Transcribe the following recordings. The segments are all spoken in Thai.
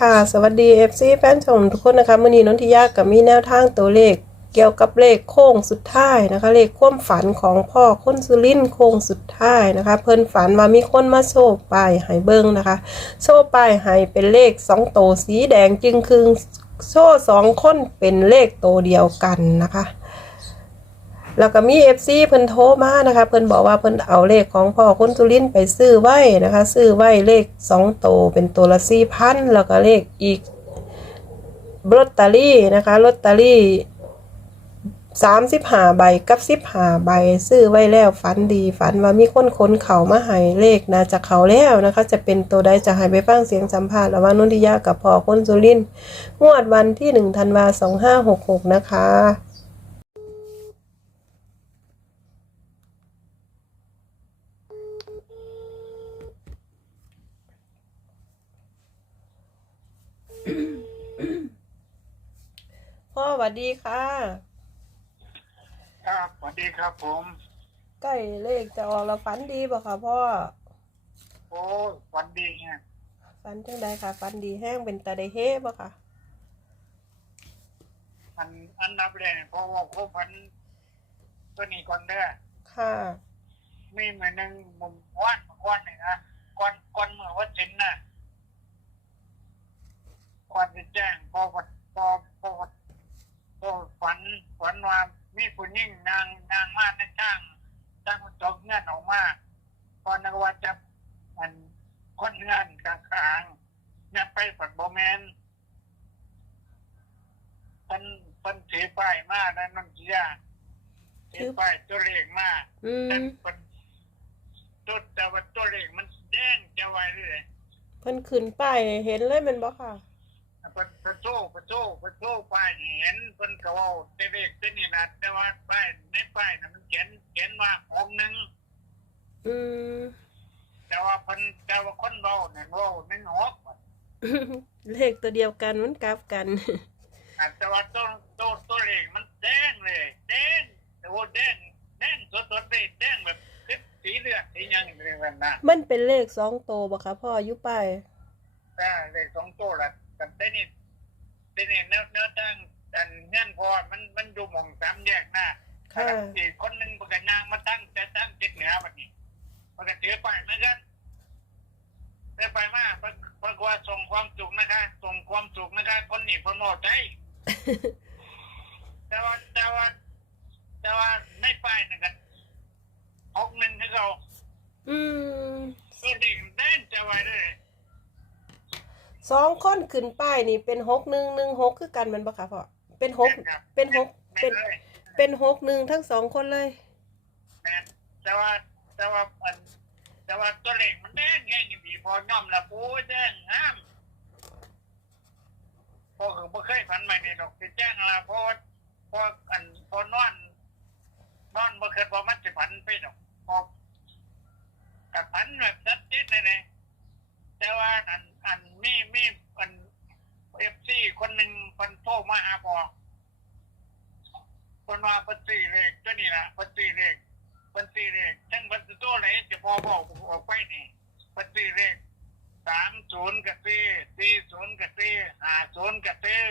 ค่ะ สวัสดี FC แฟนชมทุกคนนะคะมื่อนี้นนทิยากับมีแนวทางตัวเลข เกี่ยวกับเลขโค้งสุดท้ายนะคะ เลขความฝันของพ่อคนสุรินโค้งสุดท้ายนะคะ เพิ่นฝันว่ามีคนมาโชว์ป้ายให้เบิ่งนะคะโชว์ป้ายให้เป็นเลขสองโตวสีแดงจึงคืงโชว์สองคนเป็นเลขโตวเดียวกันนะคะ แล้วก็มี FC เพิ่นโทรมานะคะเพิ่นบอกว่าเพิ่นเอาเลขของพ่อคนสุรินไปซื้อไว้นะคะ ซื้อไว้เลขสองโตเป็นตัวละสี่พันแล้วก็เลขอีกลอตเตอรี่นะคะลอตเตอรี่สามสิบห้าใบกับสิบห้าใบซื้อไว้แล้วฝันดีฝันว่ามีคนขนเขามาให้เลขน่าจะเขาแล้วนะคะ จะเป็นตัวใดจะให้ไปฟังเสียงสัมภาษณ์ระหว่างนุนทิยากับพ่อคนสุรินงวดวันที่หนึ่งธันวาสองห้าหกหกนะคะ พ่อ สวัสดีค่ะ ครับสวัสดีครับผมใกล้เลขจะออกแล้วฝันดีป่ะคะพ่อ โอ้สวัสดีฮะฝันจังใดค่ะฝันดีแห้งเป็นตาได้เฮป่ะคะอันอันดับแรกเพราะว่าเขาพันตัวนี้ก่อนเด้อค่ะ มีเหมือนหนึ่งมุมก้อนก้อนหนึ่งนะก้อนก้อนเมื่อวัดสินน่ะก้อนจะแจ้งพอพอพอพอพอ ฝันฝันว่ามีผู้หญิงนางนางมาในช่างช่างมันตกเงื่อนออกมาพอนกว่าจะมันคนเงื่อนกลางกลางๆเนี่ยไปปัดโบแมนเพิ่นเพิ่นถือป้ายมาแล้วนั่นเสียถือป้ายตัวเลขมาอืเพิ่นมเพิ่นตัวแต่ว่าตัวเลขมันแดงจะไว้เลยเพิ่นขึ้นป้ายให้เห็นเลยแมันบ่ค่ะ เพิ่นเพิ่นโซ่เพิ่นโซ่เพิ่นโซ่ป้ายนี่เห็นเพิ่นก็เว้าแต่เลขตัวนี้นะแต่ว่าป้ายในป้ายน่ะมันเขียนเขียนว่าหกหนึ่งอืมแต่ว่าเพิ่นแต่ว่าคนเว้าเนี่ยเว้าหนึ่งหกเลขตัวเดียวกันมันกลับกัน อะแต่ว่าตัวตัวตัวเลขมันแดงเลยแดงแต่ว่าแดงแดงสดๆเลยแดงแบบสีเลือดสีหยังนี่มันนะมันเป็นเลขสองโตวบ่คะพ่ออยู่ป้ายก็เลขสองตัวละ กันแต่นี่แต่นี่แนวแนวตั้งอันเงื่อนพอมันมันอยู่หมองสามแยกหน้าค่ะอีกคนหนึ่งประกันยางมาตั้งแต่ตั้งจิตเหนือวันนี้ประกันถือไปเหมือนกันแต่ไปมาปรากฏว่าส่งความสุขนะคะส่งความสุขนะคะคนนี้คนโมใจ แต่ว่าแต่ว่าแต่ว่าไม่ไปนะครับหกหนึ่งที่เราอืมตัวเด็กแน่นจะไว้เลย สองคนขึ้นป้ายนี่เป็นหกหนึ่งหนึ่งหกคือกันแมันบ่คะพ่อเป็นหกแม่ครับเป็นหกแม่เป็นเลยเป็นหกหนึ่งทั้งสองคนเลย แม่นแต่ว่าแต่ว่าอันแต่ว่าตัวเล็กมันแดงแง่งดีพอย่อมละปูแจ้งงามพอคือบ่เคยฝันใหม่นี่ดอกสิแจ้งละเพราะว่าเพราะอันพอนอนนอนบ่เคยบ่มันสิฝันไปดอกพอกับฝันแบบชัดเจนเลยๆแต่ว่าอันอันมีมีอันเอฟซีคนหนึ่งคนโทรมาหาพอคนว่าปฏิเลขตัวนี้ล่ะปฏิเลข บัญชีเลขทั้งบัญชีตัวไหนจะ พอบอกออกไปนี่บัญชีเลขสามศูนย์กับสี่สี่ศูนย์กับสี่ห้าศูนย์กับสี่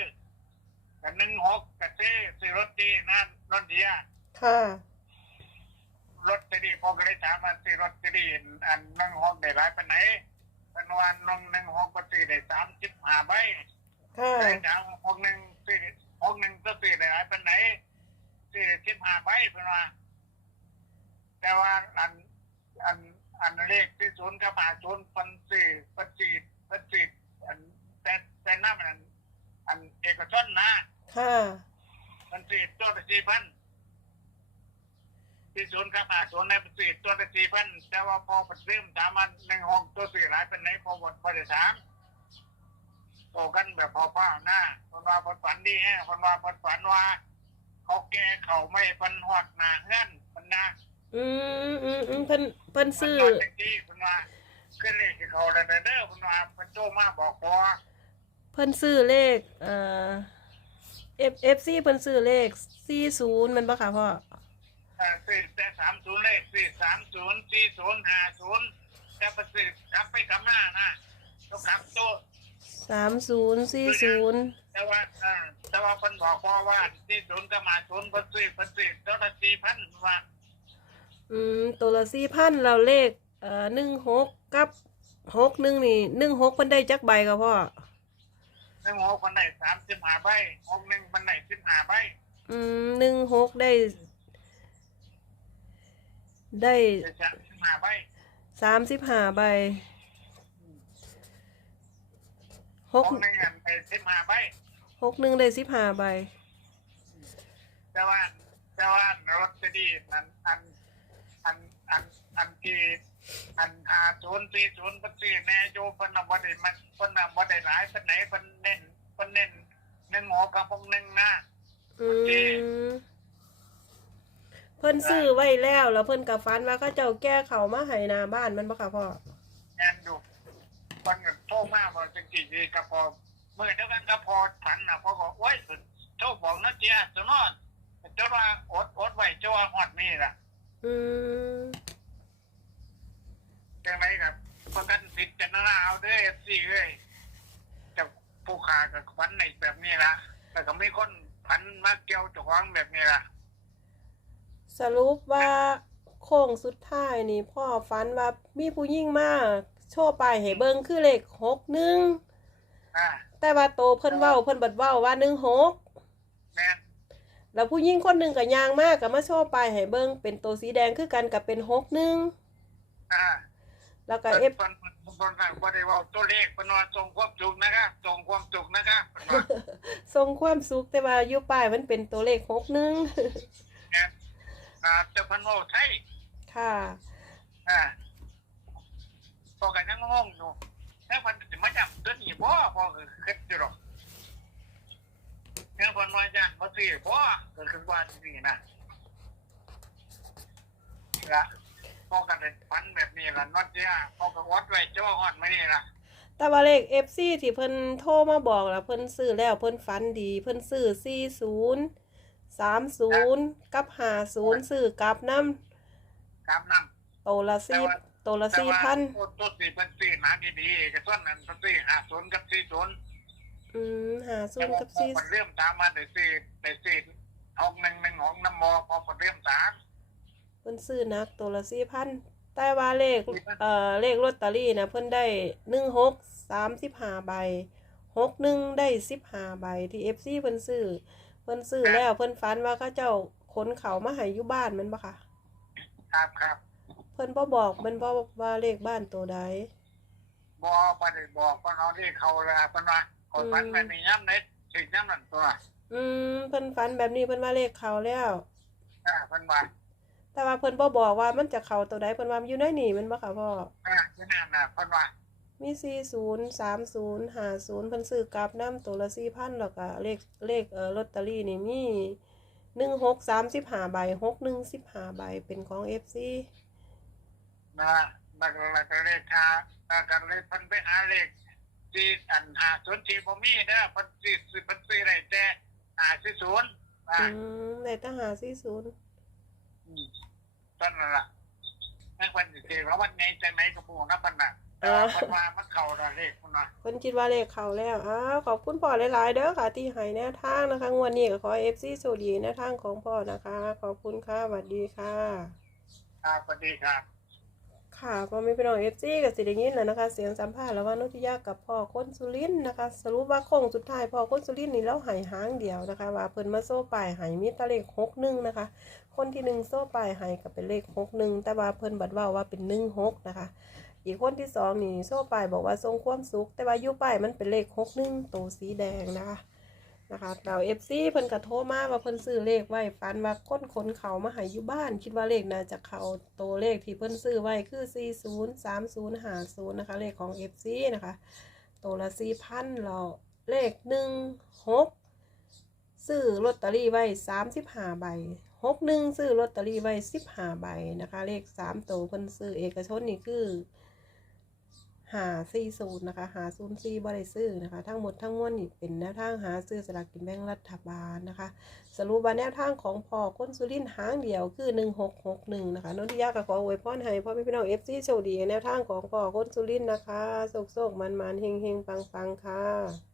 กับหนึ่งหกกับสี่สี่รถดีนะรถเดียค่ะรถจะดีพอก็เลยถามมาสี่รถจะดีอันหนึ่งหกได้หลายปานไหนเป็นวันนงหนึ่งหกบัญชีได้สามสิบห้าใบค่ะเลยถามหกหนึ่งสี่หกหนึ่งก็สี่ได้หลายปานไหนสี่สิบห้าใบเป็นว่าแต่ว่าอัน อันอันเลขที่ศูนย์กับหาศูนย์พันสี่พันสี่พันสี่อันแต่แต่หน้ามันอันอันเอกชนนะค่ะพันสี่ตัวละสี่พันที่ศูนย์กับหาศูนย์ในพันสี่ตัวละสี่พันแต่ว่าพอปัดเริ่มถามมันหนึ่งห้องตัวสี่หลายเป็นไหนพอหมดพอได้สามโตกันแบบพอพ้าหน้าคนว่าเพนฝันดีแฮะคนว่าเพนฝันว่า เขาแก่เขาไม่พันหอดหนาเงื่อนมันนะ อืมอืมอืมเพิ่นเพิ่นซื้อมันนอนจังซี่คุณว่าขึ้นเลขที่เขาเด้อเด้อคุณว่าเพิ่นโทรมาบอกพอเพิ่นซื้อเลขเอ่อ F F C เพิ่นซื้อเลข40มันบ่ค่ะพ่อเอ่อสี่แต่สามศูนย์เลขสี่สามศูนย์สี่ศูนย์ห้าศูนย์แต่ประสิทธิ์กลับไปกลับหน้านะต้องกลับตัวสามศูนย์สี่ศูนย์แต่ว่าเออแต่ว่าเพิ่นบอกพ่อว่าที่ศูนย์ก็มาศูนย์เพิ่นซื้อเพิ่นซื้อตัวละสี่พันว่า อืมตัวละสี่พันเราเลขเอ่อหนึ่งหกกับหกหนึ่งนี่หนึ่งหกเพิ่นได้จักใบกับพ่อหนึ่งหกคนไหนสามสิบห้าใบหกหนึ่งคนไหนสิบห้าใบอืมหนึ่งหกได้ ได้จะสามสิบห้าใบสามสิบห้าใบหหกกหนึ่งอันไปสิบห้าใบ หกหนึ่งได้สิบห้าใบ แต่ว่าแต่ว่ารถจะดีอันอันอันอันอัน ที่อันหาศูนย์สี่ศูนย์เพิ่นซื้อแน่โยเพิ่นน่ะบ่ได้มันเพิ่นน่ะบ่ได้หลายเพิ่นไหนเพิ่นเน้นเพิ่นเน้นหนึ่งหกกับหกหนึ่งนะอืมเพิ่นซื้อไว้แล้วแล้วเพิ่นกับฟันว่าเขาเจ้าแก้เขามาให้หนาบ้านแมันบ่ค่ะพ่องานดูมันก็โทษมากว่าจังกี่ดีก็พอเมื่อเดียวกันก็พอทันนะพอบอกโอ้ยโทษบอกนะเจ้าสนอนเจ้าว่าอดอดไว้เจ้าว่าฮอดนี่ล่ะ อืม จังไรครับประกันสิทธิ์จะนาเอาเด้อเอฟซีเอ้ยจะผู้ขากับพันในแบบนี้ละแต่ก็ไม่คนพันมาเกี่ยวเจ้าของแบบนี้ละสรุปว่าโค้งสุดท้ายนี่พ่อฟันว่ามีผู้ยิ่งมากโชว์ปลายให้เบิ่งคือเลขหกหนึ่งอ่าแต่ว่าโตเพิ่นเว้าเพิ่นบัดเว้าว่าหนึ่งหกแม่นแล้วผู้หญิงคนหนึ่งกับยางมากกับมาโชว์ปลายให้เบิ่งเป็นตัวสีแดงคือกันกับเป็นหกหนึ่งอ่า แล้วก็แต่เอฟคนคนคนคนบ่ได้ว่าตัวเลขเป็นว่าทรงความสุขนะครับทรงความสุขนะครับเพิ่นว่าทรงความสุขแต่ว่าอยู่ปลายมันเป็นตัวเลขหกหนึ่งแม่นอ่าเจ้าพันโมไทยค่ะอ่าพอกันยังงงอยู่แล้วมันจะมาจับตัวนี้บ่พอคือคิดอยู่หรอกเนี่ยคนมาจับมาซื้อบ่ก็คือว่านี่นะละพอกันเป็นพั นแบบนี้ละนอตเจียพอกันวัดไว้เจ้าฮอดไม่นี่ละแต่ว่าเลขเอฟซีที่เพิ่นโทรมาบอกแล้วเพิ่นซื้อแล้วเพิ่นฝันดี เพิ่นซื้อสี่ศูนย์สามศูนย์กับห้าศูนย์ซื้อกลับน้กามนั่งำโตละสี่โตละแต่สี่ว่าพันตัวตัวสี่พันสี่หนาดีๆก็ส่วนนั้นพันสี่ห้าศูนย์กับสี่ศูนย์อืมห้าศูแต่นย์ว่ากับพอสี่มันเริ่มตามมาได้สี่ได้สี่ห้องหนึ่งหนึ่งห้องน้ำมอพอมันเริ่มตามเพิ่นซื้อนักโตละสี่พัน แต่ว่าเลข เอ่อ เลขลอตเตอรี่นะเพิ่นได้หนึ่งหกสามสิบห้าใบหกหนึ่งได้สิบห้าใบที่เอฟซีเพิ่นซื้อ เพิ่นซื้อแล้วเพิ่นฝันว่าเขาเจ้าขนเขามาให้อยู่บ้านแมันปะค่ะ ครับครับเพิ่นบ่บอกแมันบ่ว่าเลขบ้านตัวใด บอไปได้บอกว่าเขาที่เขาละเพิ่นว่าคนมันไม่มีย้ำในถึงย้ำนั่นตัวอืมเพิ่นฝันแบบนี้เพิ่นว่าเลขเขาแล้ว อ่าเพิ่นว่า แต่ว่าเพิ่นบ่บอกว่ามันจะเข้าตัวใดเพิ่นว่ามันอยู่ในนี่แมันบ่ค่ะพ่อ อ่าที่นั่นน่ะเพิ่นว่ามี 40 30 50เพิ่นซื้อกลับน้ำตัวละ4,000แล้วก็เลขเลขเอ่อลอตเตอรี่นี่มี16 35ใบ61 15ใบเป็นของ FC นะนักละก็เลขหาอ่ากันเลยเพิ่นไปหาเลขที่อันหาศูนย์ที่บ่มีเด้อเพิ่นสิสิเพิ่นซื้อได้แต่หาสิศูนย์อ่า อืมได้ตั้งหา40อืม ต้นนั่นล่ะนั่นเพิ่นสิซื้อว่าวันไหนจังไหนก็บ่นับมันน่ะแต่ว่าเพิ่นว่ามันเข้าละเลขเพิ่นว่าเพิ่นคิดว่าเลขเข้าแล้วอ้าวขอบคุณพ่อหลายๆเด้อค่ะ ที่ให้แนวทางนะคะ งวดนี้ก็ขอ FC สวัสดีแนวทางของพ่อนะคะ ขอบคุณค่ะสวัสดีค่ะครับสวัสดีครับ ค่ะพ่อม่พี่น้อง FC ก็สิได้ยินแล้วนะคะ เสียงสัมภาษณ์ระหว่างนุติยากับพ่อคนสุรินธ์นะคะ สรุปว่าโค้งสุดท้ายพ่อคนสุรินธ์นี่แล้วหายหางเดียวนะคะ ว่าเพิ่นมาโซ่ปลายหายมีตะเลข61นะคะ คนที่หนึ่งโซ่ปลายหายก็เป็นเลข61แต่ว่าเพิ่นบัดว้าว่าเป็น16นะคะ อีกคนที่สองนี่โซ่ปลายบอกว่าทรงความสุข แต่ว่ายู่ปลายมันเป็นเลข61ตัวสีแดงนะคะ นะคะเราเอฟซีเพิ่นกระโทรมาว่าเพิ่นซื้อเลขไว้ฝันว่าก้นคนเขามาหายอยู่บ้าน คิดว่าเลขน่าจะเข้าตัวเลขที่เพิ่นซื้อไว้คือ 40 30 50นะคะ เลขของ FC นะคะตัวละ4,000เราเลข16ซื้อลอตเตอรี่ไว้35ใบ61ซื้อลอตเตอรี่ไว้15ใบนะคะ เลข3ตัวเพิ่นซื้อเอกชนนี่คือ หาซี่ศูนย์นะคะหาศูนย์สี่บริซื้อนะคะ ทั้งหมดทั้งมวลนี่เป็นแนวทางหาซื้อสลากกินแบ่งรัฐบาลนะคะ สรุปว่าแนวทางของพ่อคนสุรินทร์หางเดียวคือหนึ่งหกหกหนึ่งนะคะนนทิยากับขออวยพรให้พ่อแม่พี่น้องเอฟซีโชคดี แนวทางของพ่อคนสุรินทร์นะคะโศกโศกมันมันๆเฮงเฮงปังปังค่ะ